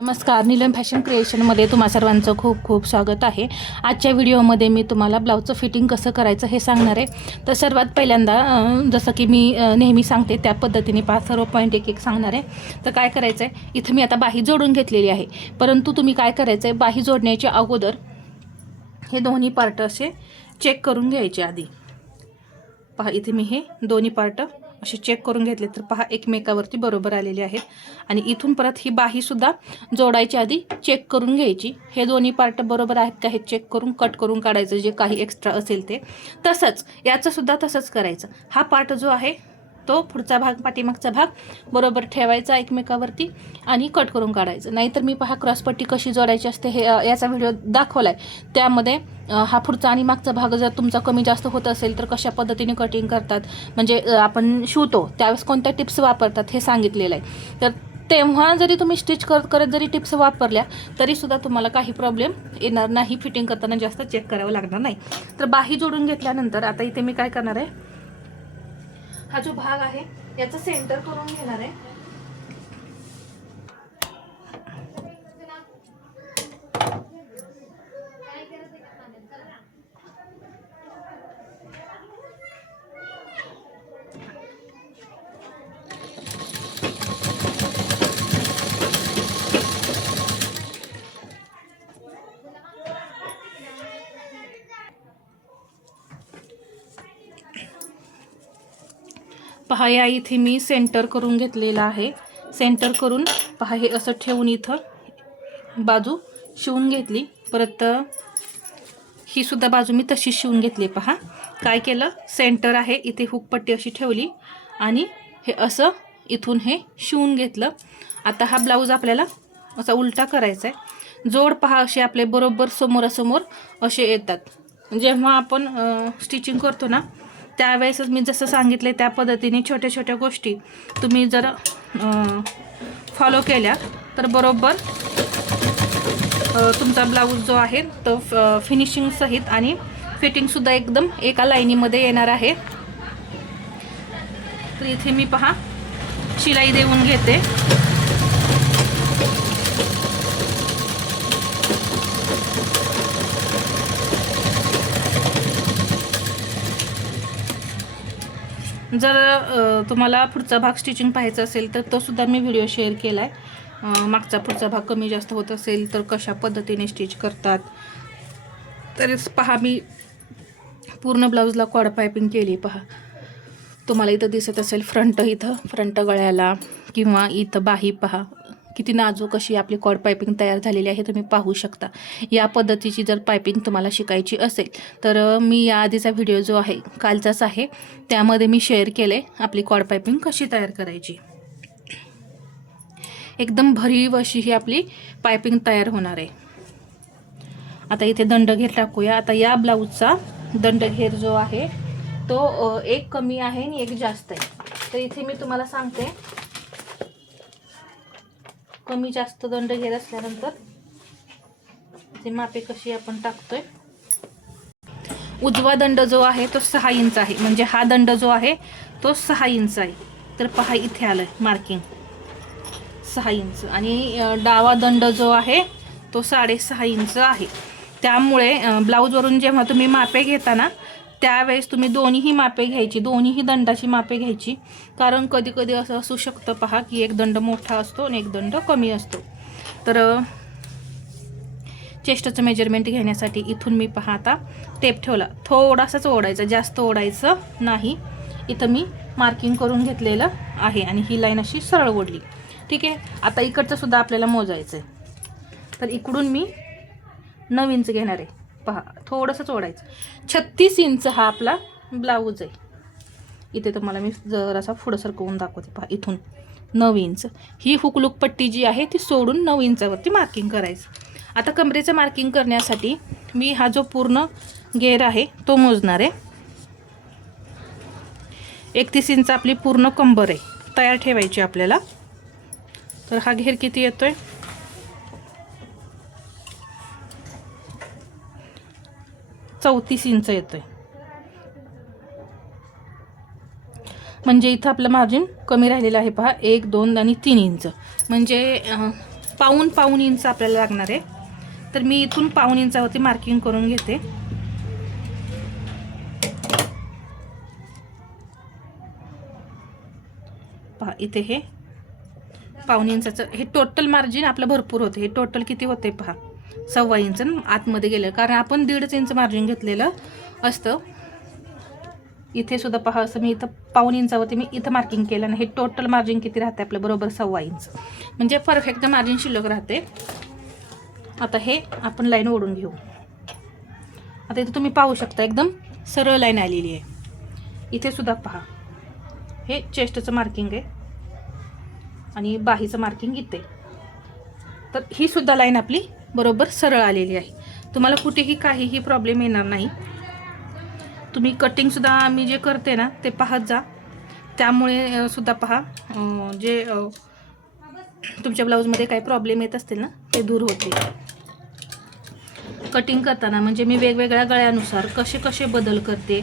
नमस्कार, नीलम फॅशन क्रिएशनमध्ये तुम्हा सर्वांचं खूप खूप स्वागत आहे। आजच्या व्हिडिओमध्ये मी तुम्हाला ब्लाऊजचं फिटिंग कसं करायचं हे सांगणार आहे। तर सर्वात पहिल्यांदा जसं की मी नेहमी सांगते त्या पद्धतीने 5 सर्व पॉईंट एक एक सांगणार आहे। तर काय करायचं आहे, इथं मी आता बाही जोडून घेतलेली आहे, परंतु तुम्ही काय करायचं आहे, बाही जोडण्याच्या अगोदर हे दोन्ही पार्ट असे चेक करून घ्यायचे आधी। पहा, इथे मी हे दोन्ही पार्ट असे चेक करून घेतले तर पहा एकमेकावरती बरोबर आलेले आहेत। आणि इथून परत ही बाही सुद्धा जोडायच्या आधी चेक करून घ्यायची, हे दोन्ही पार्ट बरोबर आहेत का हे चेक करून कट करून काढायचं जे काही एक्स्ट्रा असेल ते। तसंच याचं सुद्धा तसंच करायचं, हा पार्ट जो आहे तो पुढचा भाग पाठीमागचा भाग बरोबर ठेवायचा एकमेकावरती आणि कट करून काढायचं। नाहीतर मी पहा क्रॉसपट्टी कशी जोडायची असते हे याचा व्हिडिओ दाखवलाय, त्यामध्ये हा पुढचा आणि मागचा भाग जर तुमचा कमी जास्त होत असेल तर कशा पद्धतीने कटिंग करतात, म्हणजे आपण शिवतो त्यावेळेस कोणत्या टिप्स वापरतात हे सांगितलेलं आहे। तर तेव्हा जरी तुम्ही स्टिच करत करत जरी टिप्स वापरल्या तरीसुद्धा तुम्हाला काही प्रॉब्लेम येणार नाही, फिटिंग करताना जास्त चेक करावं लागणार नाही। तर बाही जोडून घेतल्यानंतर आता इथे मी काय करणार आहे, हा जो भाग आहे याचं सेंटर करून घेणार आहे। पहा, या इथे मी सेंटर करून घेतलेला आहे। सेंटर करून पहा हे असं ठेवून इथं बाजू शिवून घेतली, परत ही सुद्धा बाजू मी तशी शिवून घेतली। पहा काय केलं, सेंटर आहे इथे हुक पट्टी अशी ठेवली आणि हे असं इथून हे शिवून घेतलं। आता हा ब्लाऊज आपल्याला असा उलटा करायचा आहे। जोड पहा असे आपले बरोबर समोरासमोर असे येतात। जेव्हा आपण स्टिचिंग करतो ना त्यावेळेसच मी जसं सांगितले त्या पद्धतीने छोट्या छोट्या गोष्टी तुम्ही जर फॉलो केल्या तर बरोबर तुमचा ब्लाऊज जो आहे तो फिनिशिंग सहित आणि फिटिंगसुद्धा एकदम एका लाईनीमध्ये येणार आहे। तर इथे मी पहा शिलाई देऊन घेते। जर तुम्हाला पुढचा भाग स्टिचिंग पाहायचा असेल तर तो सुद्धा मी व्हिडिओ शेअर केला आहे। मागचा पुढचा भाग कमी जास्त होत असेल तर कशा पद्धतीने स्टिच करतात, तर पहा मी पूर्ण ब्लाऊजला कॉड पायपिंग केली। पहा तुम्हाला इथं दिसत असेल फ्रंट, इथं फ्रंट गळ्याला किंवा इथं बाही पहा किती नाजूक अशी आपली कॉड पायपिंग तयार झालेली आहे, तुम्ही पाहू शकता। या पद्धतीची जर पायपिंग तुम्हाला शिकायची असेल तर मी या आधीचा व्हिडिओ जो आहे कालचाच आहे त्यामध्ये मी शेअर केले आपली कॉड पायपिंग कशी तयार करायची। एकदम भरीव अशी ही आपली पायपिंग तयार होणार आहे। आता इथे दंडघेर टाकूया। आता या ब्लाऊजचा दंडघेर जो आहे तो एक कमी आहे आणि एक जास्त आहे। तर इथे मी तुम्हाला सांगते, कमी जास्त दंडघेर असल्यानंतर इथे मापे कशी आपण टाकतोय। उजवा दंड जो आहे तो 6 इंच आहे, म्हणजे हा दंड जो आहे तो 6 इंच आहे। तर पहा इथे आलंय मार्किंग 6 इंच आणि डावा दंड जो आहे तो 6.5 इंच आहे। त्यामुळे ब्लाऊजवरून जेव्हा तुम्ही मापे घेता ना त्यावेळेस तुम्ही दोन्हीही मापे घ्यायची, दोन्हीही दंडाची मापे घ्यायची, कारण कधी कधी असं असू शकतं पहा की एक दंड मोठा असतो आणि एक दंड कमी असतो। तर चेस्टचं मेजरमेंट घेण्यासाठी इथून मी पहा आता टेप ठेवला, थोडासाच ओढायचा, जास्त ओढायचं नाही। इथं मी मार्किंग करून घेतलेलं आहे आणि ही लाईन अशी सरळ ओढली, ठीक आहे। आता इकडचं सुद्धा आपल्याला मोजायचं आहे, तर इकडून मी 9 इंच घेणार आहे। पहा थोडंसंच ओढायचं। 36 इंच हा आपला ब्लाऊज आहे। इथे तुम्हाला मी जरासा पुढं सरकवून दाखवते। पहा इथून 9 इंच ही हुकलूक पट्टी जी आहे ती सोडून 9 इंचावरती मार्किंग करायचं। आता कमरेचं मार्किंग करण्यासाठी मी हा जो पूर्ण घेर आहे तो मोजणार आहे। 31 इंच आपली पूर्ण कंबर आहे तयार ठेवायची आपल्याला। तर हा घेर किती येतोय, 34 इंच येतोय। म्हणजे इथं आपलं मार्जिन कमी राहिलेलं आहे पहा 1 2 आणि 3 इंच म्हणजे पाऊण इंच आपल्याला लागणार आहे. तर मी इथून पाऊण इंचावरती मार्किंग करून घेते. पहा इथे हे पाऊण इंचाचं हे टोटल मार्जिन आपलं भरपूर होतं. हे टोटल किती होते पहा, 1.25 इंच आतमध्ये गेलं, कारण आपण 1.5 इंच मार्जिन घेतलेलं असतं. इथे सुद्धा पहा, असं मी इथं पाऊण इंचावरती मी इथं मार्किंग केलं आणि हे टोटल मार्जिन किती राहते आपलं, बरोबर 1.25 इंच, म्हणजे परफेक्ट मार्जिन शिल्लक राहते. आता हे आपण लाईन ओढून घेऊ. आता इथे तुम्ही पाहू शकता एकदम सरळ लाईन आलेली आहे. इथे सुद्धा पहा, हे चेस्टचं मार्किंग आहे आणि बाहीचं मार्किंग इथे. तर ही सुद्धा लाईन आपली बरोबर सरळ आलेली आहे. तुम्हाला कुठेही काहीही प्रॉब्लेम येणार नाही. तुम्ही कटिंगसुद्धा मी जे करते ना ते पाहत जा, त्यामुळे सुद्धा पहा जे तुमच्या ब्लाऊजमध्ये काही प्रॉब्लेम येत असतील ना ते दूर होते. कटिंग करताना म्हणजे मी वेगवेगळ्या गळ्यानुसार कसे कसे बदल करते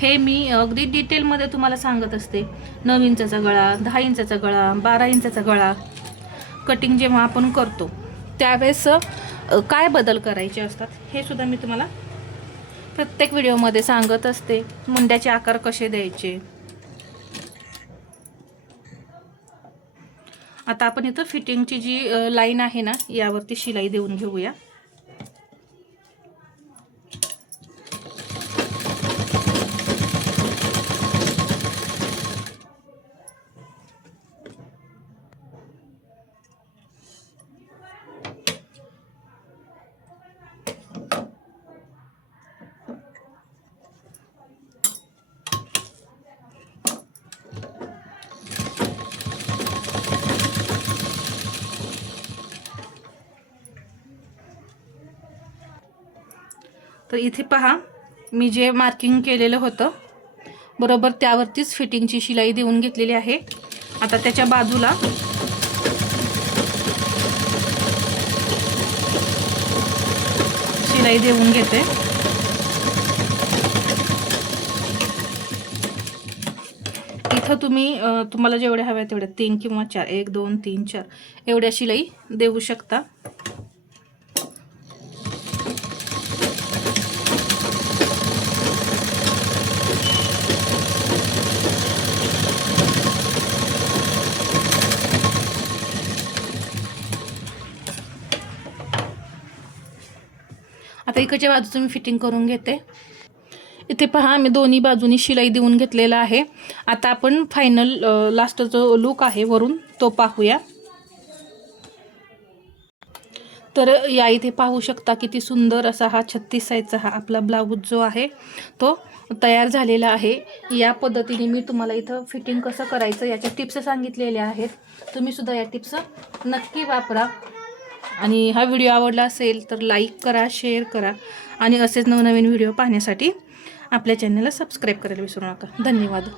हे मी अगदी डिटेलमध्ये तुम्हाला सांगत असते. 9 इंचाचा गळा, 10 इंचाचा गळा, 12 इंचाचा गळा, कटिंग जेव्हा आपण करतो त्यावेळेस काय बदल करायचे असतात हे सुद्धा मी तुम्हाला प्रत्येक व्हिडिओमध्ये सांगत असते. मुंड्याचे आकार कसे द्यायचे. आता आपण इथं फिटिंगची जी लाईन आहे ना यावरती शिलाई देऊन घेऊया. तर इथे पहा, मी जे मार्किंग केलेलं होतं बरोबर त्यावरतीच फिटिंगची शिलाई देऊन घेतलेली आहे. आता त्याच्या बाजूला शिलाई देऊन घेते. इथं तुम्ही तुम्हाला जेवढे हवे तेवढे 3 किंवा 4, 1 2 3 4 एवढ्या शिलाई देऊ शकता. आता इकडच्या बाजूचं मी फिटिंग करून घेते. इथे पहा, मी दोन्ही बाजूनी शिलाई देऊन घेतलेला आहे. आता आपण फायनल लास्ट जो लुक आहे वरून तो पाहूया. तर या इथे पाहू शकता किती सुंदर असा हा 36 साईजचा हा आपला ब्लाऊज जो आहे तो तयार झालेला आहे. या पद्धतीने मी तुम्हाला इथं फिटिंग कसं करायचं याच्या टिप्स सांगितलेल्या आहेत. तुम्ही सुद्धा या टिप्स नक्की वापरा. आणि हा व्हिडिओ आवडला असेल तर लाईक करा, शेअर करा आणि असेच नवनवीन व्हिडिओ पाहण्यासाठी आपल्या चॅनलला सबस्क्राईब करायला विसरू नका. धन्यवाद.